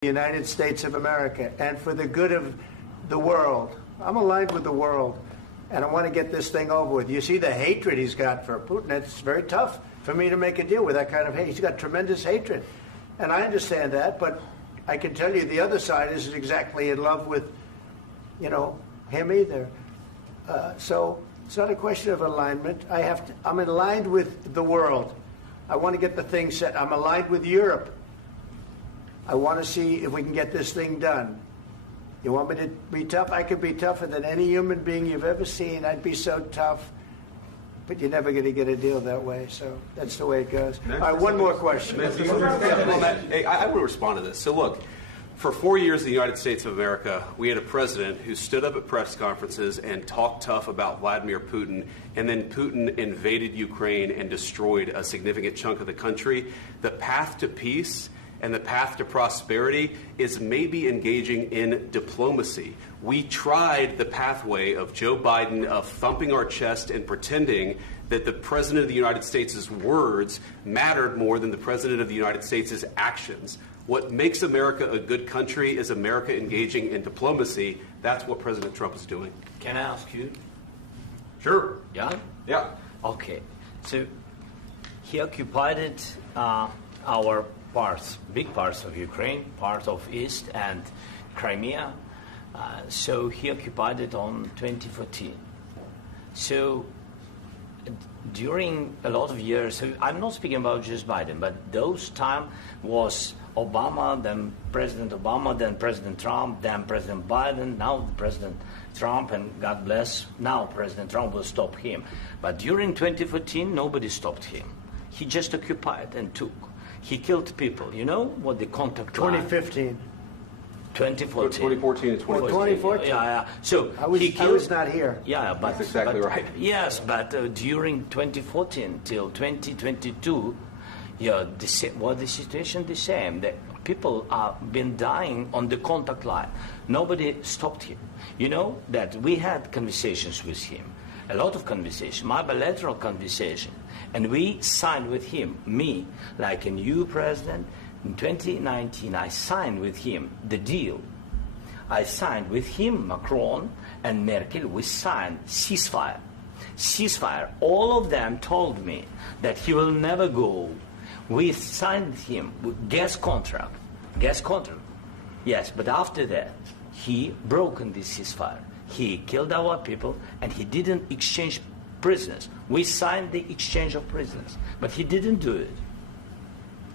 the United States of America and for the good of the world. I'm aligned with the world, and I want to get this thing over with. You see the hatred he's got for Putin. It's very tough for me to make a deal with that kind of hate. He's got tremendous hatred, and I understand that, but I can tell you the other side isn't exactly in love with, him either. So it's not a question of alignment. I'm aligned with the world. I want to get the thing set. I'm aligned with Europe. I want to see if we can get this thing done. You want me to be tough? I could be tougher than any human being you've ever seen. I'd be so tough. But you're never going to get a deal that way. So that's the way it goes. All right, one more question. Hey, I will respond to this. So look, for 4 years in the United States of America, we had a president who stood up at press conferences and talked tough about Vladimir Putin, and then Putin invaded Ukraine and destroyed a significant chunk of the country. The path to peace and the path to prosperity is maybe engaging in diplomacy. We tried the pathway of Joe Biden of thumping our chest and pretending that the President of the United States' words mattered more than the President of the United States' actions. What makes America a good country is America engaging in diplomacy. That's what President Trump is doing. Can I ask you? Sure. Yeah? Yeah. Okay. So he occupied our parts, big parts of Ukraine, part of East and Crimea. So he occupied it on 2014. So during a lot of years, so I'm not speaking about just Biden, but those time was Obama, then President Obama, then President Trump, then President Biden, now President Trump, and God bless, now President Trump will stop him. But during 2014, nobody stopped him. He just occupied and took. He killed people. You know what the contact 2015. 2014. 2014 and 2014. Yeah. So I was not here. Yeah, but that's exactly right. Yes, but during 2014 till 2022, the situation the same. The people have been dying on the contact line. Nobody stopped him. You know that we had conversations with him, a lot of conversation, my bilateral conversation, and we signed with him, me, like a new president. In 2019, I signed with him the deal. I signed with him, Macron and Merkel, we signed ceasefire. Ceasefire. All of them told me that he will never go. We signed him with gas contract. Gas contract. Yes, but after that, he broken this ceasefire. He killed our people, and he didn't exchange prisoners. We signed the exchange of prisoners, but he didn't do it.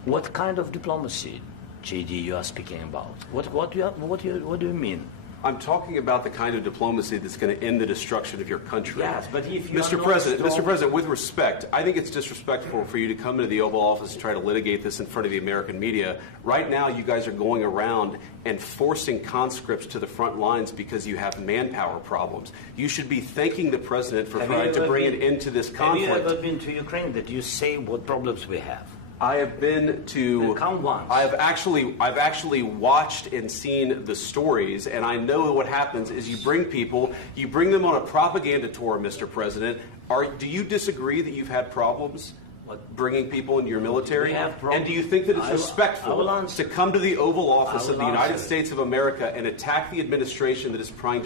What kind of diplomacy, JD, you are speaking about? What do you mean? I'm talking about the kind of diplomacy that's going to end the destruction of your country. Yes, but if you Mr. President, with respect, I think it's disrespectful for you to come into the Oval Office and try to litigate this in front of the American media. Right now, you guys are going around and forcing conscripts to the front lines because you have manpower problems. You should be thanking the President for trying to bring an end to this conflict. Have you ever been to Ukraine that you say what problems we have? I have been to. Count once. I've actually watched and seen the stories, and I know what happens is you bring them on a propaganda tour, Mr. President. Do you disagree that you've had problems bringing people into your military? And do you think that it's respectful to come to the Oval Office of the United States of America and attack the administration that is trying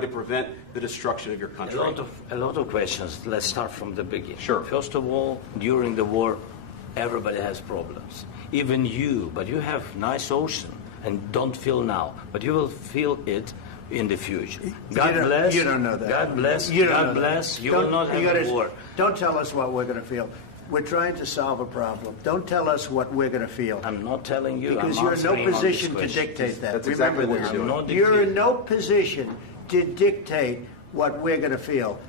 to prevent the destruction of your country? A lot of questions. Let's start from the beginning. Sure. First of all, during the war, everybody has problems. Even you, but you have nice ocean and don't feel now, but you will feel it in the future. God bless. You don't know that. God bless. You God bless. You will not have war. Don't tell us what we're going to feel. We're trying to solve a problem. Don't tell us what we're going to feel. I'm not telling you. Because you're in no position to dictate that. That's exactly what you're doing. You're in no position to dictate what we're going to feel.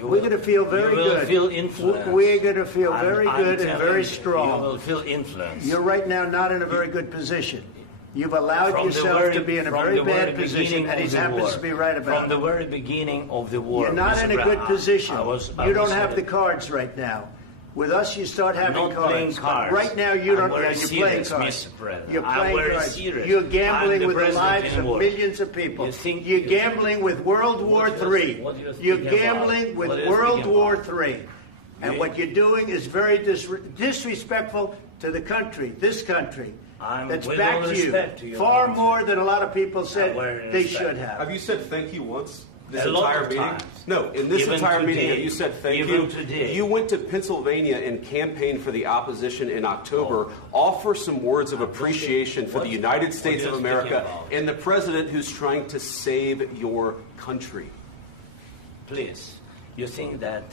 We're going to feel very good. You will feel influence. We're going to feel very good and very strong. You will feel influence. You're right now not in a very good position. You've allowed yourself to be in a very bad position, and he happens to be right about it. From the very beginning of the war. You're not in a good position. You don't have the cards right now. With us, you start having cards. Right now, you don't. You're playing cards. You're playing cards. You're gambling with the lives of millions of people. You're gambling with World War III. You're gambling with World War III. And what you're doing is very disrespectful to the country, this country. that's with backed all respect to you your far country. more than a lot of people said Very they respect. should have. Have you said thank you once? This A lot entire of meeting? times. No, in this Even entire meeting, today. have you said thank Even you? today. You went to Pennsylvania and campaigned for the opposition in October. Offer some words of appreciation for the United States what of are you America speaking about? and the president who's trying to save your country. Please, you think that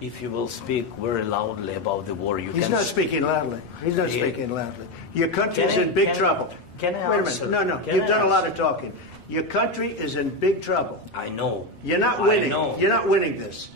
if you will speak very loudly about the war, you He's can... not speaking loudly. He's not Yeah. speaking loudly. Your country's Can I- in big can I- trouble. can I Wait a answer? minute. No, Can you've I done a lot answer? of talking. Your country is in big trouble. I know. You're not I winning. know. You're not winning this.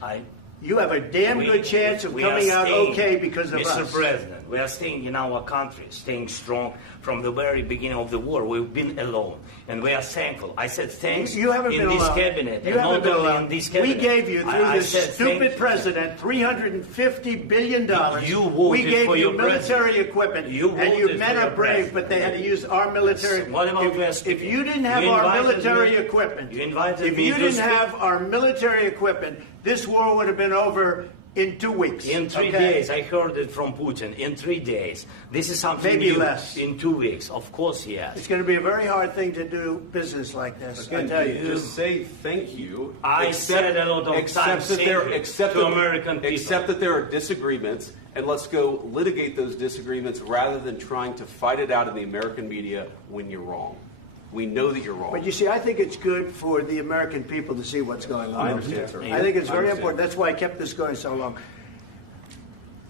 You have a damn good chance of we are coming out staying, okay because of Mr. us. President, we are staying in our country, staying strong from the very beginning of the war. We've been alone, and we are thankful. I said thanks You haven't in been this alone. cabinet, You and haven't not been only alone. in this We cabinet. gave you, through I this said thank stupid you. president, $350 billion. You voted we gave for you your military president. equipment, You and your voted men for are your brave, president. but they had to use our military. What about if you didn't have You our invited military me- equipment, you invited if me you to didn't speak. have our military equipment, this war would have been over in 2 weeks. In 3 okay? days, I heard it from Putin. In 3 days, this is something Maybe new. less. In 2 weeks, of course, yes. It's going to be a very hard thing to do business like this. I Again, tell you. just say thank you. I said a lot of accept times that there, thank you accept to that- American people. Accept that there are disagreements, and let's go litigate those disagreements rather than trying to fight it out in the American media when you're wrong. We know that you're wrong. But you see, I think it's good for the American people to see what's going on. I understand, sir. I think it's I very understand. important. That's why I kept this going so long.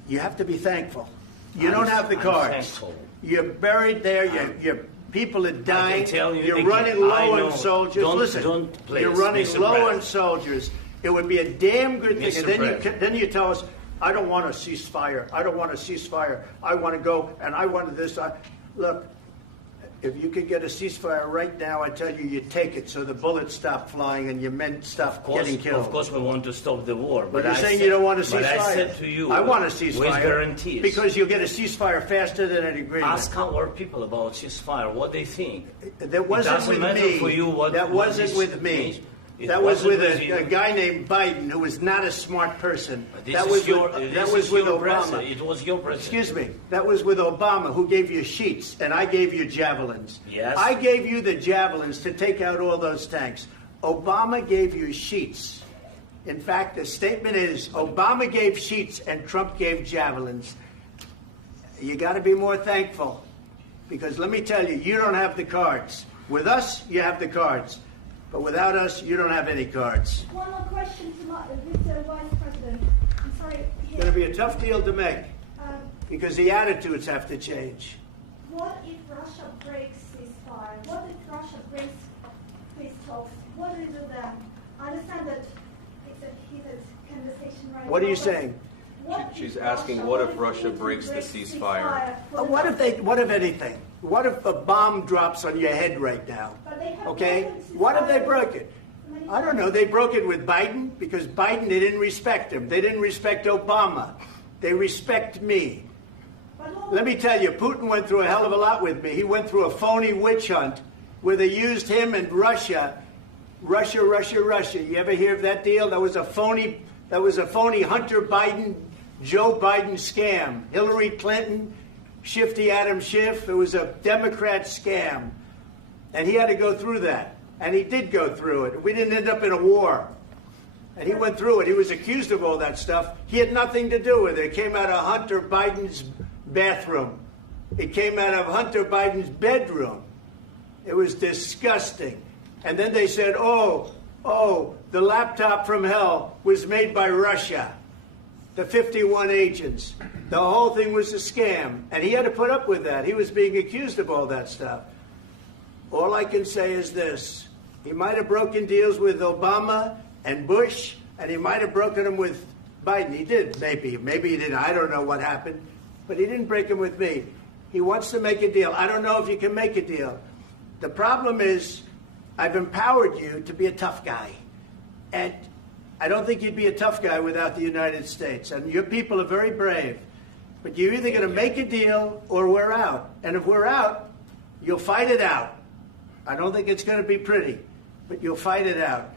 You have to be thankful. You don't have the I'm cards. thankful. You're buried there. Your people are dying. tell you You're again, running I low know. on soldiers. Don't- Listen, don't please, you're running Mr. low President. on soldiers. It would be a damn good thing. Mr. And then President. then you tell us, I don't want a ceasefire. I don't want a ceasefire. I want to go, and I want this. Look, if you could get a ceasefire right now, I tell you, you take it so the bullets stop flying and your men stop getting killed. Of course, we want to stop the war. But you're I saying said- you don't want a ceasefire. But I said to you, I want a with ceasefire. guarantees. Because you'll get a ceasefire faster than an agreement. Ask our people about ceasefire, what they think. That wasn't doesn't with matter me. for you what- that what wasn't this with me. means. It That was wasn't with with you. a guy named Biden, who was not a smart person. This That is was your, with, this that was is with your Obama. president. It was your president. Excuse me. That was with Obama, who gave you sheets, and I gave you javelins. Yes. I gave you the javelins to take out all those tanks. Obama gave you sheets. In fact, the statement is Obama gave sheets and Trump gave javelins. You got to be more thankful, because let me tell you, you don't have the cards. With us, you have the cards. But without us, you don't have any cards. One more question to Mr. Vice President. I'm sorry. It's going to be a tough deal to make, Um, because the attitudes have to change. what if Russia breaks ceasefire? What if Russia breaks peace talks? What do you do then? I understand that it's a heated conversation right now. What are you but saying? what She's if asking, what if Russia Putin breaks the ceasefire? What if anything? What if a bomb drops on your head right now? But they have Okay? broken ceasefire What if they broke it? many I don't know. They broke it with Biden because Biden, they didn't respect him. They didn't respect Obama. They respect me. But what- Let me tell you, Putin went through a hell of a lot with me. He went through a phony witch hunt where they used him and Russia. Russia. You ever hear of that deal? That was a phony Hunter Biden, Joe Biden scam. Hillary Clinton, Shifty Adam Schiff. It was a Democrat scam. And he had to go through that. And he did go through it. We didn't end up in a war. And he went through it. He was accused of all that stuff. He had nothing to do with it. It came out of Hunter Biden's bathroom. It came out of Hunter Biden's bedroom. It was disgusting. And then they said, oh, the laptop from hell was made by Russia. The 51 agents. The whole thing was a scam. And he had to put up with that. He was being accused of all that stuff. All I can say is this. He might have broken deals with Obama and Bush, and he might have broken them with Biden. He did, maybe. Maybe he didn't. I don't know what happened. But he didn't break them with me. He wants to make a deal. I don't know if you can make a deal. The problem is I've empowered you to be a tough guy. And I don't think you'd be a tough guy without the United States. And your people are very brave. But you're either going to make a deal or we're out. And if we're out, you'll fight it out. I don't think it's going to be pretty, but you'll fight it out.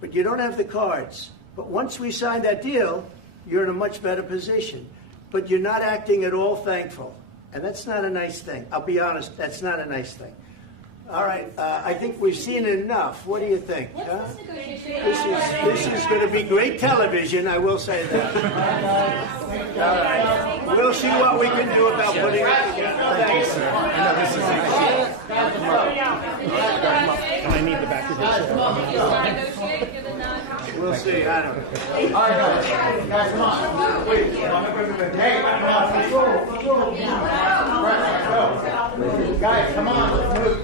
But you don't have the cards. But once we sign that deal, you're in a much better position. But you're not acting at all thankful. And that's not a nice thing. I'll be honest, that's not a nice thing. All right, I think we've seen enough. What do you think? What's huh? this negotiation? This is going to be great television, I will say that. All right. We'll see what we can do about putting it together. Thank you, sir. I know this is and I need the back of the chair. Negotiate, you're the non. We'll see. I don't know. All right, guys, come on. Wait, hey, come on, let's go. Guys, come on, let's move.